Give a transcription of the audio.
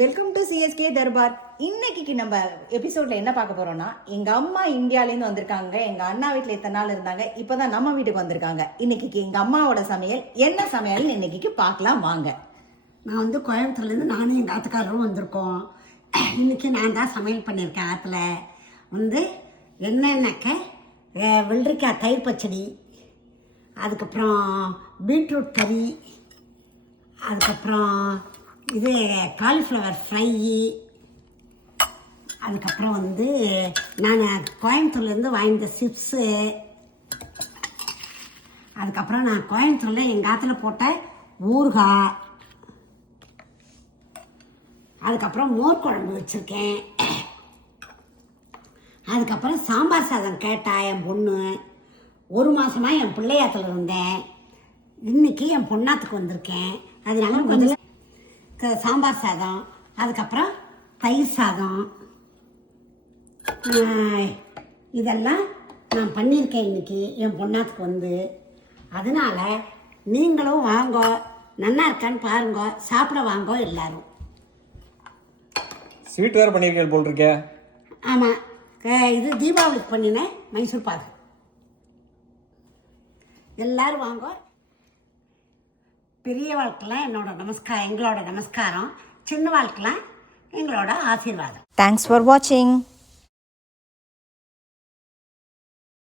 Welcome to CSK Darbar. இன்னைக்கு நம்ம எபிசோட்ல என்ன பார்க்க போறோம்னா, எங்க அம்மா இந்தியாலேருந்து வந்திருக்காங்க. எங்க அண்ணா வீட்டுல இத்தனை நாள் இருந்தாங்க. இப்பதான் நம்ம வீட்டுக்கு வந்திருக்காங்க. இன்னைக்கு எங்க அம்மாவோட சமையல் என்ன சமையல் இன்னைக்கு பார்க்கலாம் வாங்க. நான் வந்து கோயம்புத்தூர்லேருந்து நானும் எங்கள் ஆத்துக்காரரும் வந்திருக்கோம். இன்றைக்கி நான் தான் சமையல் பண்ணியிருக்கேன். ஆற்றுல வந்து என்னென்னாக்க வெள்ளரிக்காய் தயிர் பச்சடி, அதுக்கப்புறம் பீட்ரூட் கறி, அதுக்கப்புறம் இது காலிஃப்ளவர் ஃப்ரை, அதுக்கப்புறம் வந்து நான் கோயம்புத்தூர்லேருந்து வாங்கிட்ட சிப்ஸு, அதுக்கப்புறம் நான் கோயம்புத்தூரில் எங்கள் ஆற்றுல போட்ட ஊறுகாய், அதுக்கப்புறம் மோர் குழம்பு வச்சுருக்கேன். அதுக்கப்புறம் சாம்பார் சாதம் கேட்டா என் பொண்ணு. ஒரு மாதமாக என் பிள்ளையாத்துல இருந்தேன். இன்றைக்கி என் பொண்ணாத்துக்கு வந்திருக்கேன். அதனால முதல்ல சாம்பார் சாதம், அதுக்கப்புறம் தயிர் சாதம், இதெல்லாம் நான் பண்ணியிருக்கேன் இன்றைக்கி என் பொண்ணாத்துக்கு வந்து. அதனால் நீங்களும் வாங்கோ, நல்லா இருக்கான்னு பாருங்க, சாப்பிட வாங்கோ எல்லாரும். ஸ்வீட் வேறு பண்ணியிருக்கேன் போல் இருக்கே. ஆமாம், இது தீபாவளிக்கு பண்ணினேன் மைசூர் பாகு. எல்லாரும் வாங்க. பெரிய வாழ்க்கைலாம் எங்களோட நமஸ்காரம், சின்ன வாழ்க்கைலாம் எங்களோட ஆசீர்வாதம். தேங்க்ஸ் ஃபார் வாட்சிங்.